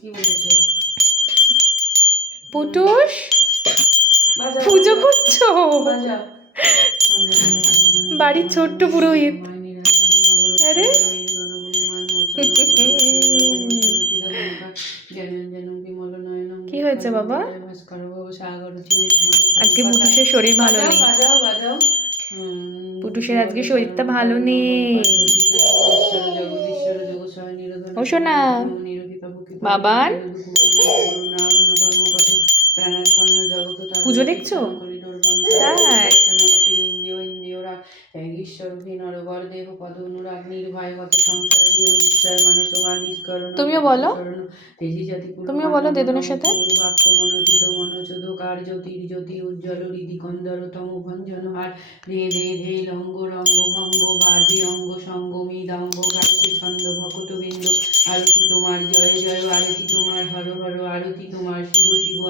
কি বলেছে? পুটুস পুজো করছো? বাড়ির ছোট্ট পুরোহিত। আরে কি হয়েছে বাবা? আজকে পুটুসের শরীর ভালো নেই। পুটুসের আজকে শরীরটা ভালো নেই। ও সোনা বাবান, পুজো দেখছো? তাই তুমিও বলো, তুমিও বলো দেদনের সাথে। উজ্জ্বল হৃদি কন্দর তম ভঞ্জন হার ধে ধে ধে লঙ্গ রঙ্গ ভঙ্গ বাজে অঙ্গ সঙ্গ মৃদঙ্গ গাইছে ছন্দ ভকত বিন্দু। আরতি তোমার জয় জয়, আরতি তোমার হর হর, আরতি তোমার শিব শিব।